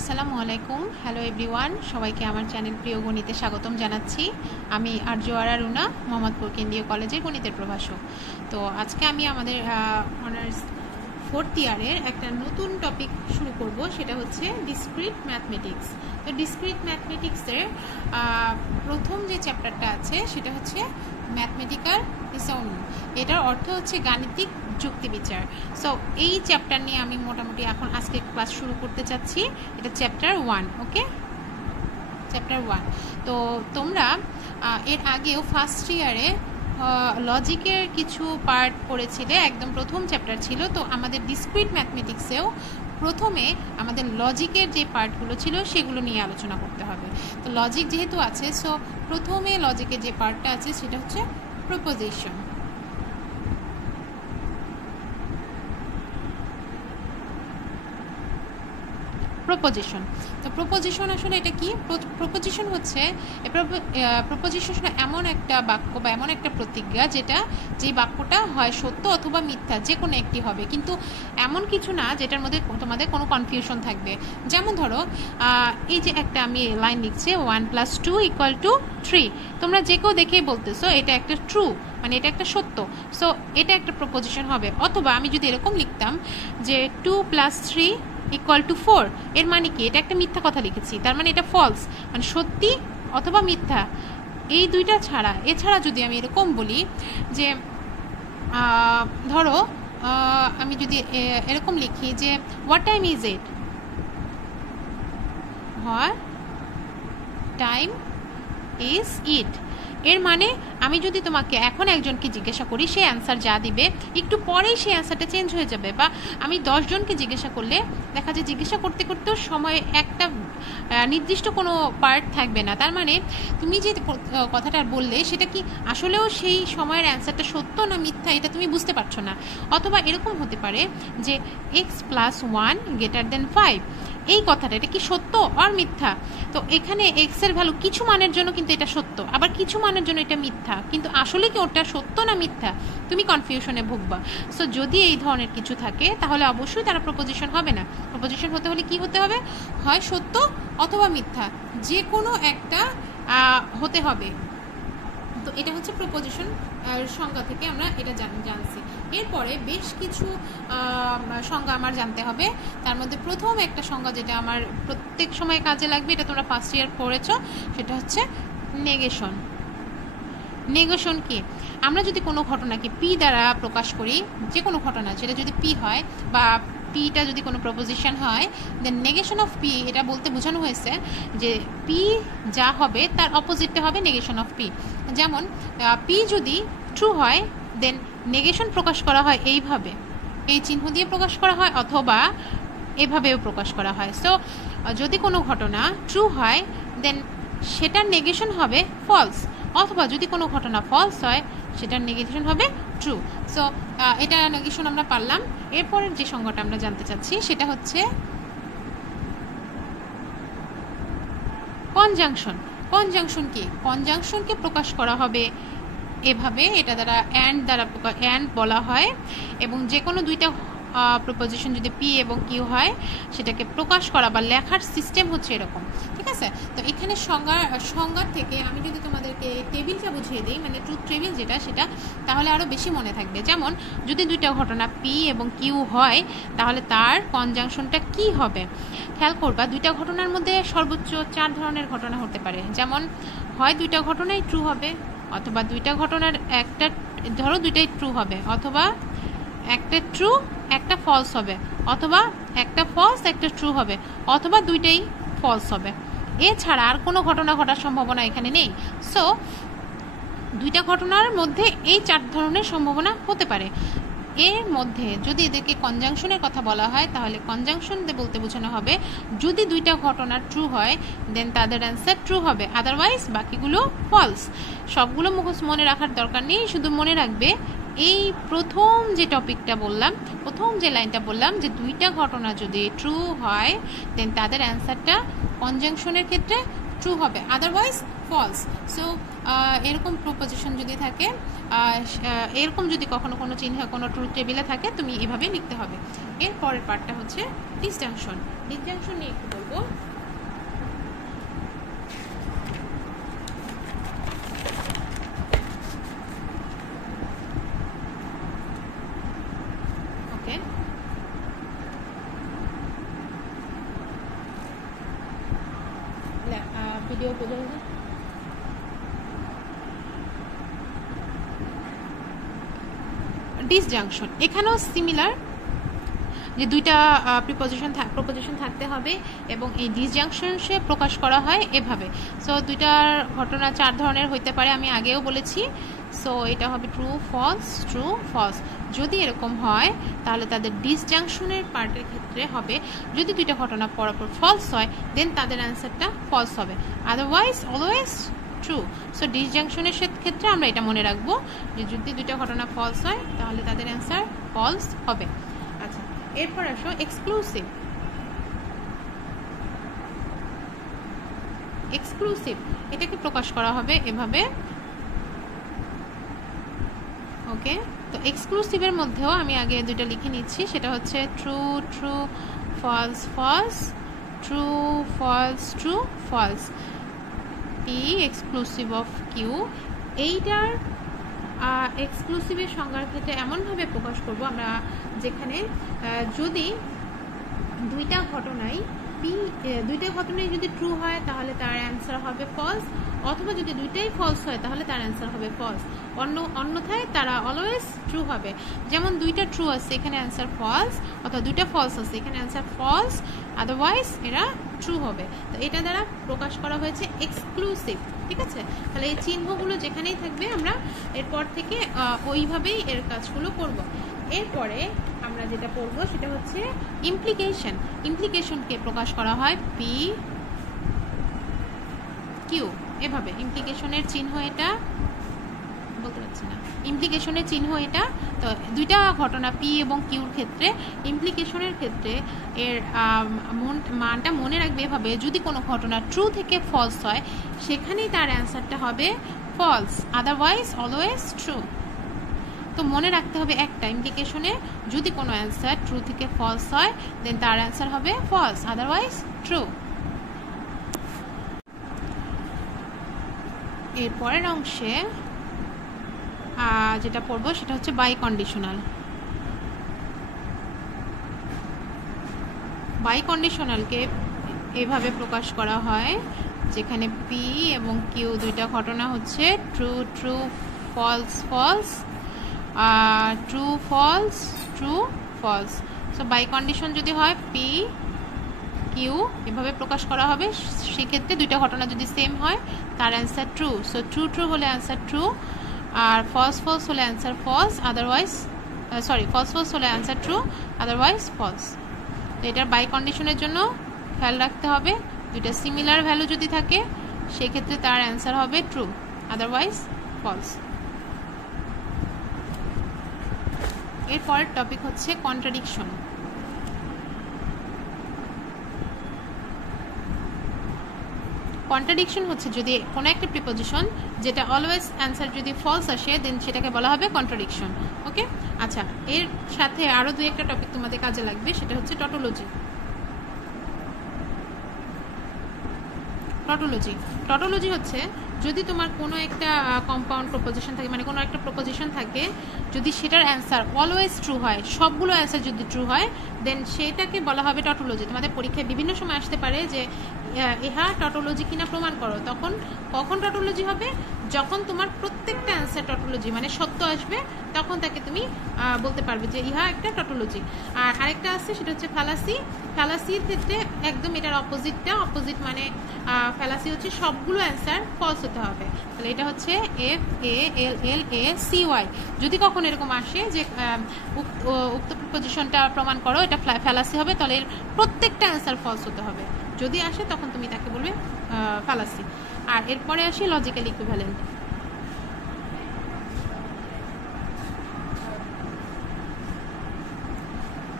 আসসালামু আলাইকুম, hello everyone, সবাইকে আমার চ্যানেল প্রিয় গণিতে স্বাগতম জানাচ্ছি। আমি আরজোয়ারা রুনা, মোহাম্মদপুর কেন্দ্রীয় কলেজের গণিতের প্রভাষক। তো আজকে আমি আমাদের অনার্স 4th ইয়ারের একটা নতুন টপিক শুরু করব, সেটা হচ্ছে ডিসক্রিট ম্যাথমেটিক্স। তো ডিসক্রিট ম্যাথমেটিক্সের প্রথম যে চ্যাপ্টারটা আছে সেটা হচ্ছে ম্যাথমেটিক্যাল রিজনিং। এটার অর্থ হচ্ছে গাণিতিক যুক্তিবিচার। সো এই চ্যাপ্টার নিয়ে আমি মোটামুটি এখন আজকে ক্লাস শুরু করতে চাচ্ছি। এটা চ্যাপ্টার 1। ওকে, চ্যাপ্টার 1। তো তোমরা এর আগেও ফার্স্ট ইয়ারে লজিকের কিছু পার্ট পড়েছিলে, একদম প্রথম চ্যাপ্টার ছিল। তো আমাদের ডিসক্রিট ম্যাথমেটিক্সেও প্রথমে আমাদের লজিকের যে পার্টগুলো ছিল সেগুলো নিয়ে আলোচনা করতে হবে। তো লজিক যেহেতু আছে, সো প্রথমে লজিকের যে পার্টটা আছে সেটা হচ্ছে প্রপোজিশন। প্রপোজিশন। তো প্রপোজিশন আসলে এটা কি? প্রপোজিশন হচ্ছে প্রপোজিশন এমন একটা বাক্য বা এমন একটা প্রতিজ্ঞা যে বাক্যটা হয় সত্য অথবা মিথ্যা, যে কোনো একটি হবে, কিন্তু এমন কিছু না যেটার মধ্যে তোমাদের কোনো কনফিউশন থাকবে। যেমন ধরো এই যে একটা আমি লাইন লিখছি 1 + 2 = 3, তোমরা যে কেউ দেখেই বলতেছো এটা একটা ট্রু, মানে এটা একটা সত্য। সো এটা একটা প্রপোজিশন হবে। অথবা আমি যদি এরকম লিখতাম যে 2 + 3 = 4, এর মানে কি? এটা একটা মিথ্যা কথা লিখেছি, তার মানে এটা ফলস, মানে সত্যি অথবা মিথ্যা, এই দুইটা ছাড়া। এছাড়া যদি আমি এরকম বলি যে ধরো আমি যদি এরকম লিখি যে what time is it, what time is it, এর মানে আমি যদি তোমাকে এখন একজনকে জিজ্ঞাসা করি, সে অ্যান্সার যা দিবে একটু পরেই সেই অ্যান্সারটা চেঞ্জ হয়ে যাবে। বা আমি 10 জনকে জিজ্ঞাসা করলে দেখা যায় জিজ্ঞাসা করতে করতেও সময় একটা নির্দিষ্ট কোনো পার্ট থাকবে না। তার মানে তুমি যে কথাটা বললে সেটা কি আসলেও সেই সময়ের অ্যান্সারটা সত্য না মিথ্যা, এটা তুমি বুঝতে পারছো না। অথবা এরকম হতে পারে যে x + 1 > 5, এই কথাটা এটা কি সত্য আর মিথ্যা? তো এখানে x এর ভ্যালু কিছু মানের জন্য কিন্তু এটা সত্য, আবার কিছু মানের জন্য এটা মিথ্যা, কিন্তু আসলে কি ওটা সত্য না মিথ্যা, তুমি কনফিউশনে ভুগবা। সো যদি এই ধরনের কিছু থাকে তাহলে অবশ্যই তারা প্রপোজিশন হবে না। প্রপোজিশন হতে হলে কি হতে হবে? হয় সত্য অথবা মিথ্যা, যে কোনো একটা হতে হবে। তো এটা হচ্ছে প্রপোজিশন সংজ্ঞা থেকে আমরা এটা জানছি। এরপরে বেশ কিছু সংজ্ঞা আমার জানতে হবে। তার মধ্যে প্রথম একটা সংজ্ঞা যেটা আমার প্রত্যেক সময় কাজে লাগবে, এটা তোমরা ফার্স্ট ইয়ার পড়েছো, সেটা হচ্ছে নেগেশন। নেগেশন কি? আমরা যদি কোনো ঘটনাকে পি দ্বারা প্রকাশ করি, যে কোনো ঘটনা সেটা যদি পি হয় বা পিটা যদি কোনো প্রপোজিশন হয়, দেন নেগেশন অফ পি, এটা বলতে বোঝানো হয়েছে যে পি যা হবে তার অপোজিটটা হবে নেগেশন অফ পি। যেমন পি যদি ট্রু হয়, দেন নেগেশন প্রকাশ করা হয় এইভাবে, এই চিহ্ন দিয়ে প্রকাশ করা হয়, অথবা এভাবেও প্রকাশ করা হয়। সো যদি কোনো ঘটনা ট্রু হয়, দেন সেটার নেগেশন হবে ফলস, অথবা যদি কোনো ঘটনা ফলস হয় সেটার নেগেশন হবে ট্রু। সো এটা নেগেশন আমরা পারলাম। এরপরের যে সংজ্ঞাটা আমরা জানতে চাচ্ছি সেটা হচ্ছে কনজাংশন। কনজাংশন কি? কনজাংশনকে প্রকাশ করা হবে এভাবে, এটা দ্বারা অ্যান্ড বলা হয়, এবং যে কোনো দুইটা প্রপোজিশন যদি পি এবং কিউ হয় সেটাকে প্রকাশ করা বা লেখার সিস্টেম হচ্ছে এরকম। ঠিক আছে? তো এখানে সংজ্ঞা থেকে আমি যদি তোমাদেরকে টেবিলটা বুঝিয়ে দিই, মানে ট্রুথ টেবিল যেটা, সেটা তাহলে আরও বেশি মনে থাকবে। যেমন যদি দুইটা ঘটনা পি এবং কিউ হয় তাহলে তার কনজাংশনটা কি হবে? খেয়াল করবা, দুইটা ঘটনার মধ্যে সর্বোচ্চ 4 ধরনের ঘটনা হতে পারে। যেমন হয় দুইটা ঘটনাই ট্রু হবে, অথবা দুইটা ঘটনার একটা, ধরো দুইটাই ট্রু হবে, অথবা একটা ট্রু একটা ফলস হবে, অথবা একটা ফলস একটা ট্রু হবে, অথবা দুইটাই ফলস হবে। এছাড়া আর কোনো ঘটনা ঘটার সম্ভাবনা এখানে নেই। সো দুইটা ঘটনার মধ্যে এই 4 ধরনের সম্ভাবনা হতে পারে। এর মধ্যে যদি এদেরকে কনজাংশনের কথা বলা হয় তাহলে কনজাংশন বলতে বোঝানো হবে যদি দুইটা ঘটনা ট্রু হয় দেন তাদের অ্যান্সার ট্রু হবে, আদারওয়াইজ বাকিগুলো ফলস। সবগুলো মুখস্থ মনে রাখার দরকার নেই, শুধু মনে রাখবে এই প্রথম যে টপিকটা বললাম, প্রথম যে লাইনটা বললাম যে দুইটা ঘটনা যদি ট্রু হয় দেন তাদের অ্যান্সারটা কনজাংশনের ক্ষেত্রে ট্রু হবে, আদারওয়াইজ ফলস। সো এরকম প্রপোজিশন যদি থাকে, এরকম যদি কখনো কোনো চিহ্ন কোনো ট্রুথ টেবিলে থাকে, তুমি এভাবে লিখতে হবে। এর পরের পার্টটা হচ্ছে ডিসজাংশন। ডিসজাংশন নিয়ে একটু বলবো। ওকে, ভিডিও বোঝা যায়? ডিসজাংশন এখানেও সিমিলার, যে দুইটা প্রপোজিশন থাকতে হবে এবং এই ডিসজাংশনসে প্রকাশ করা হয় এভাবে। সো দুইটার ঘটনা 4 ধরনের হইতে পারে, আমি আগেও বলেছি। সো এটা হবে ট্রু ফলস, ট্রু ফলস। যদি এরকম হয় তাহলে তাদের ডিসজাংশনের পার্টের ক্ষেত্রে হবে, যদি দুইটা ঘটনা পরপর ফলস হয় দেন তাদের অ্যান্সারটা ফলস হবে, আদারওয়াইজ অলওয়েজ ট্রু। সো ডিসজাংশনের ক্ষেত্রে আমরা এটা মনে রাখবো যে যদি দুইটা ঘটনা ফলস হয় তাহলে তাদের অ্যান্সার ফলস হবে। আচ্ছা, এরপর আসো এক্সক্লুসিভ। এক্সক্লুসিভ এটাকে প্রকাশ করা হবে এভাবে। ওকে, তো এক্সক্লুসিভের মধ্যেও আমি আগে দুইটা লিখে নিচ্ছি, সেটা হচ্ছে true true, false false, true false true false. P exclusive of Q. এইটার এক্সক্লুসিভের সংজ্ঞার ক্ষেত্রে এমনভাবে প্রকাশ করব আমরা, যেখানে যদি দুইটা ঘটনাই যদি ট্রু হয় তাহলে তার অ্যান্সার হবে ফলস, অথবা যদি দুইটাই ফলস হয় তাহলে তার অ্যান্সার হবে ফলস, অন্যথায় তারা অলওয়েজ ট্রু হবে। যেমন দুইটা ট্রু আছে এখানে অ্যান্সার ফলস, অথবা দুইটা ফলস আছে এখানে অ্যান্সার ফলস, আদারওয়াইজ এরা ট্রু হবে। তো এটা দ্বারা প্রকাশ করা হয়েছে এক্সক্লুসিভ। ঠিক আছে, তাহলে এই চিহ্নগুলো যেখানেই থাকবে আমরা এরপর থেকে ওইভাবেই এর কাজগুলো করব। এরপরে আমরা যেটা পড়ব সেটা হচ্ছে ইমপ্লিকেশন। ইমপ্লিকেশনকে প্রকাশ করা হয় পি কিউ এভাবে। ইমপ্লিকেশনের চিহ্ন এটা, বলতে পারছি না, ইমপ্লিকেশনের চিহ্ন এটা। তো দুইটা ঘটনা পি এবং কিউর ক্ষেত্রে, ইমপ্লিকেশনের ক্ষেত্রে এর মানটা মনে রাখবে এভাবে, যদি কোনো ঘটনা ট্রু থেকে ফলস হয় সেখানেই তার অ্যান্সারটা হবে ফলস, আদারওয়াইজ অলওয়েজ ট্রু। তো মনে রাখতে হবে একটা, ইমপ্লিকেশনে যদি কোনো অ্যান্সার ট্রু থেকে ফলস হয় দেন তার অ্যান্সার হবে ফলস, আদারওয়াইজ ট্রু। এর পরের অংশে যেটা পড়বো সেটা হচ্ছে বাই কন্ডিশনাল। বাই কন্ডিশনালকে এভাবে প্রকাশ করা হয়, যেখানে পি এবং কিউ দুইটা ঘটনা হচ্ছে true true, false false, true false, true false. So by condition যদি হয় পি কিউ এভাবে প্রকাশ করা হবে, সেক্ষেত্রে দুইটা ঘটনা যদি সেম হয় তার answer true. So true true হলে অ্যান্সার ট্রু, আর ফলস ফলস হলে answer false, otherwise false false হলে অ্যান্সার ট্রু, আদারওয়াইজ ফলস। তো এটার বাই কন্ডিশনের জন্য খেয়াল রাখতে হবে, দুইটা সিমিলার ভ্যালু যদি থাকে সেক্ষেত্রে তার অ্যান্সার হবে ট্রু, আদারওয়াইজ ফলস। এর পরের টপিক হচ্ছে কন্ট্রাডিকশন। কন্ট্রাডিকশন হচ্ছে যদি কোনো একটা প্রিপোজিশন যেটা অলওয়েজ অ্যান্সার যদি ফলস আসে দেন সেটাকে বলা হবে কন্ট্রাডিকশন। ওকে, আচ্ছা, এর সাথে আরও দুই একটা টপিক তোমাদের কাজে লাগবে, সেটা হচ্ছে টটোলজি। টটোলজি টটোলজি হচ্ছে যদি তোমার কোনো একটা কম্পাউন্ড প্রপোজিশন থাকে, মানে কোনো একটা প্রপোজিশন থাকে, যদি সেটার অ্যান্সার অলওয়েজ ট্রু হয়, সবগুলো অ্যান্সার যদি ট্রু হয় দেন সেটাকে বলা হবে টটোলজি। তোমাদের পরীক্ষায় বিভিন্ন সময় আসতে পারে যে ইহা টটোলজি কিনা প্রমাণ করো, তখন কখন টটোলজি হবে? যখন তোমার প্রত্যেকটা অ্যান্সার টটোলজি মানে সত্য আসবে, তখন তাকে তুমি বলতে পারবে যে ইহা একটা টটোলজি। আর আরেকটা আছে সেটা হচ্ছে ফ্যালাসি। ফ্যালাসির ক্ষেত্রে একদম এটার অপোজিট মানে ফ্যালাসি হচ্ছে সবগুলো অ্যান্সার ফলস হতে হবে। তাহলে এটা হচ্ছে FALLACY। যদি কখন এরকম আসে যে উক্ত প্রিপোজিশনটা প্রমাণ করো এটা ফ্যালাসি হবে, তাহলে এর প্রত্যেকটা অ্যান্সার ফলস হতে হবে। যদি আসে তখন তুমি তাকে বলবে ফ্যালাসি। আর এরপরে আসি লজিক্যাল ইকুইভ্যালেন্ট।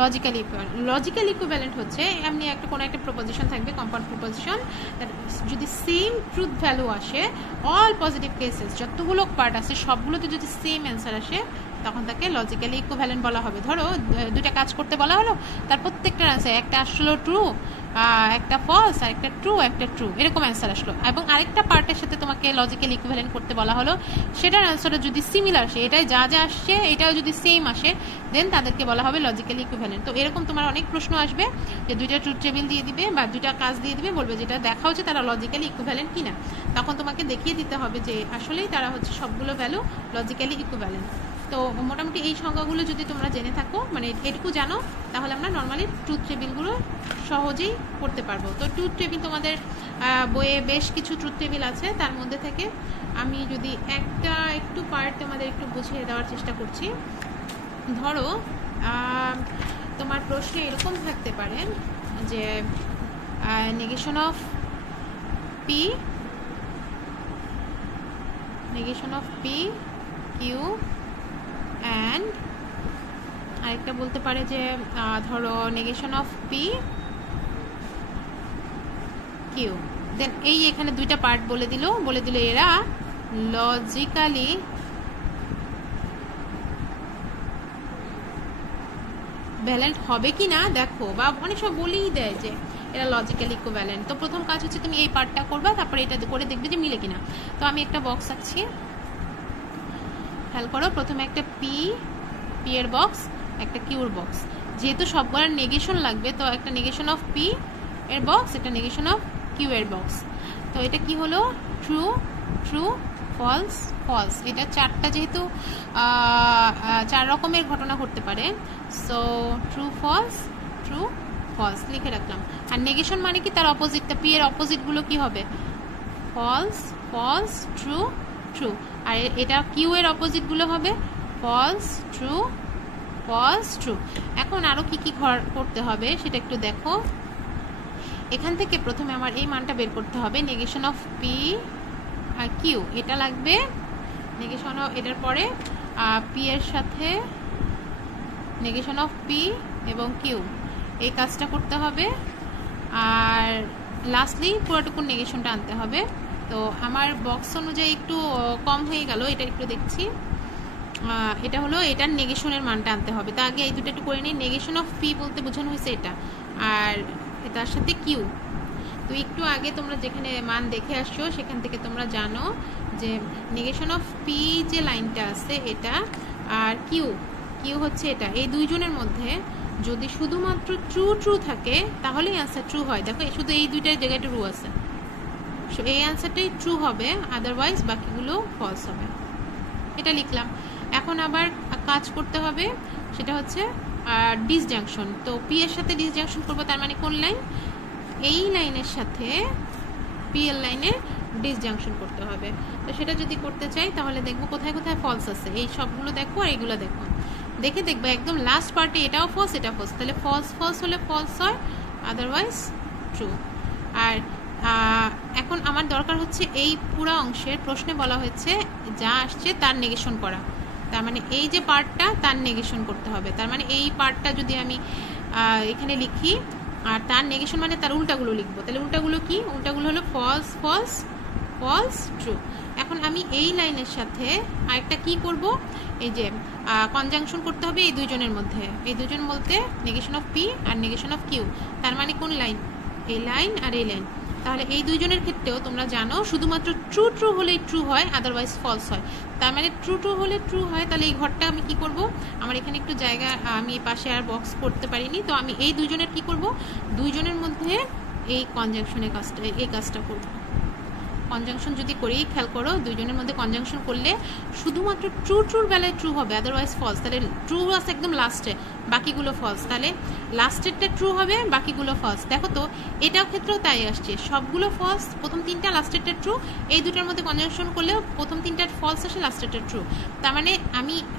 লজিক্যাল ইকুইভ্যালেন্ট হচ্ছে এমনি একটা কোনো একটা প্রপোজিশন থাকবে, কম্পাউন্ড প্রপোজিশন, যদি সেম ট্রুথ ভ্যালু আসে, অল পজিটিভ কেসেস যতগুলো পার্ট আছে সবগুলোতে যদি সেম অ্যান্সার আসে তখন তাকে লজিক্যালি ইকুইভ্যালেন্ট বলা হবে। ধরো দুইটা কাজ করতে বলা হলো, তার প্রত্যেকটার আছে একটা আসলো ট্রু, একটা ফলস, আর একটা ট্রু এরকম অ্যান্সার আসলো, এবং আরেকটা পার্টের সাথে তোমাকে লজিক্যালি ইকুইভ্যালেন্ট করতে বলা হলো, সেটার অ্যান্সারটা যদি সিমিলার আসে, এটাই যা যা আসছে এটাও যদি সেম আসে, দেন তাদেরকে বলা হবে লজিক্যালি ইকুইভ্যালেন্ট। তো এরকম তোমার অনেক প্রশ্ন আসবে যে দুইটা ট্রুথ টেবিল দিয়ে দিবে বা দুইটা কাজ দিয়ে দিবে, বলবে যেটা দেখা হচ্ছে তারা লজিক্যালি ইকুইভ্যালেন্ট কিনা, তখন তোমাকে দেখিয়ে দিতে হবে যে আসলেই তারা হচ্ছে সবগুলো ভ্যালু লজিক্যালি ইকুইভ্যালেন্ট। তো মোটামুটি এই সংজ্ঞাগুলো যদি তোমরা জেনে থাকো, মানে এটুকু জানো, তাহলে আমরা নর্মালি ট্রুথ টেবিলগুলো সহজেই করতে পারবো। তো ট্রুথ টেবিল তোমাদের বইয়ে বেশ কিছু ট্রুথ টেবিল আছে, তার মধ্যে থেকে আমি যদি একটু পার্ট তোমাদের একটু বুঝিয়ে দেওয়ার চেষ্টা করছি। ধরো তোমার প্রশ্নে এরকম থাকতে পারে যে negation of P Q and আরেকটা বলতে পারে যে ধরো negation of P Q, then এই এখানে দুইটা পার্ট বলে দিল এরা লজিক্যালি ভ্যালেন্ট হবে কি না দেখো, বা অনেক সময় বলেই দেয় যে এরা লজিক্যালি ইকুইভ্যালেন্ট। তো প্রথম কাজ হচ্ছে তুমি এই পার্টটা করবা, তারপরে এটা করে দেখবে যে মিলে কিনা। তো আমি একটা বক্স আঁকছি, খেয়াল করো, প্রথমে একটা পি এর বক্স, একটা কিউর বক্স, যেহেতু সবগুলোর নেগেশন লাগবে, তো একটা নেগেশন অফ পি এর বক্স, একটা নেগেশন অফ কিউ এর বক্স। তো এটা কি হলো, ট্রু ফলস ফলস, এটা চারটা, যেহেতু 4 রকমের ঘটনা ঘটতে পারে, সো ট্রু ফলস লিখে রাখলাম। আর নেগেশন মানে কি, তার অপোজিটটা, পি এর অপোজিটগুলো কি হবে, ফলস ট্রু, আর এটা কিউ এর অপোজিটগুলো হবে ফলস ট্রু। এখন আরো কি কি করতে হবে সেটা একটু দেখো। এখান থেকে প্রথমে আমার এই মানটা বের করতে হবে, নেগেশন অফ পি আর কিউ, এটা লাগবে নেগেশন অফ, এটার পরে পি এর সাথে নেগেশন অফ পি এবং কিউ, এই কাজটা করতে হবে, আর লাস্টলি পুরোটুকুন নেগেশনটা আনতে হবে। তো আমার বক্স অনুযায়ী একটু কম হয়ে গেল, এটা একটু দেখছি, এটা হলো এটার নেগেশনের মানটা আনতে হবে। তো আগে এই দুটো একটু করে নিই, নেগেশন অফ পি বলতে বোঝানো হয়েছে এটা, আর তার সাথে কিউ। তো একটু আগে তোমরা যেখানে মান দেখে আসছো সেখান থেকে তোমরা জানো যে নেগেশন অফ পি যে লাইনটা আছে এটা, আর কিউ হচ্ছে এটা, এই দুইজনের মধ্যে যদি শুধুমাত্র ট্রু থাকে তাহলেই অ্যান্সার ট্রু হয়। দেখো শুধু এই দুইটার জায়গায় ট্রু আছে, এই অ্যান্সারটাই ট্রু হবে, আদারওয়াইজ বাকিগুলো ফলস হবে। এটা লিখলাম। এখন আবার কাজ করতে হবে, সেটা হচ্ছে ডিসজাংশন। তো পি এর সাথে ডিসজাংশন করবো, তার মানে কোন লাইন, এই লাইনের সাথে পি এর লাইনের ডিসজাংশন করতে হবে। তো সেটা যদি করতে চাই তাহলে দেখবো কোথায় কোথায় ফলস আছে, এই সবগুলো দেখো আর এইগুলো দেখবে একদম লাস্ট পার্টে এটাও ফলস, এটা ফলস, তাহলে ফলস হলে ফলস হয়, আদারওয়াইজ ট্রু। আর এখন আমার দরকার হচ্ছে এই পুরো অংশের প্রশ্নে বলা হয়েছে যা আসছে তার নেগেশন করা, তার মানে এই যে পার্টটা তার নেগেশন করতে হবে। তার মানে এই পার্টটা যদি আমি এখানে লিখি আর তার নেগেশন মানে তার উল্টাগুলো লিখবো, তাহলে উল্টাগুলো কি, উল্টাগুলো হলো ফলস ট্রু। এখন আমি এই লাইনের সাথে আরেকটা কি করব, এই যে কনজাংশন করতে হবে এই দুইজনের মধ্যে, এই দুজন বলতে নেগেশন অফ পি আর নেগেশন অফ কিউ, তার মানে কোন লাইন, এই লাইন আর এই লাইন। তাহলে এই দুইজনের ক্ষেত্রেও তোমরা জানো শুধুমাত্র ট্রু হলেই ট্রু হয়, আদারওয়াইজ ফলস হয়। তার মানে ট্রু হলে ট্রু হয়, তাহলে এই ঘরটা আমি কি করব, আমার এখানে একটু জায়গা, আমি এই পাশে আর বক্স করতে পারিনি, তো আমি এই দুইজনের কি করব, দুইজনের মধ্যে এই কনজাংশনের কাজটা, এই কাজটা করব। কনজাংশন যদি করি, খেয়াল করো, দুইজনের মধ্যে কনজাংশন করলে শুধুমাত্র ট্রুর বেলায় ট্রু হবে, আদারওয়াইজ ফলস। তাহলে ট্রু আছে একদম লাস্টে, বাকিগুলো ফলস, তাহলে লাস্টেরটা ট্রু হবে, বাকিগুলো ফলস। দেখো তো এটাও ক্ষেত্রেও তাই আসছে, সবগুলো ফলস, প্রথম তিনটা, লাস্টেরটা ট্রু। এই দুটার মধ্যে কনজাংশন করলেও প্রথম তিনটা ফলস আসে, লাস্টেরটা ট্রু। তার মানে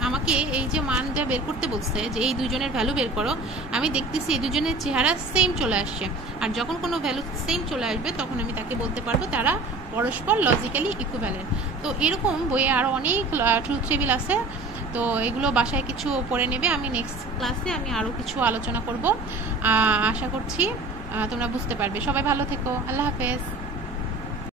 আমাকে এই যে মান যা বের করতে বলছে যে এই দুজনের ভ্যালু বের করো, আমি দেখতেছি এই দুজনের চেহারা সেম চলে আসছে, আর যখন কোনো ভ্যালু সেম চলে আসবে তখন আমি তাকে বলতে পারবো তারা পরস্পর লজিক্যালি ইকুইভ্যালেন্ট। তো এরকম বইয়ে আরও অনেক ট্রুথ টেবিল আছে, তো এগুলো বাসায় কিছু পড়ে নেবে। আমি নেক্সট ক্লাসে আমি আরও কিছু আলোচনা করব। আশা করছি তোমরা বুঝতে পারবে। সবাই ভালো থেকো। আল্লাহ হাফেজ।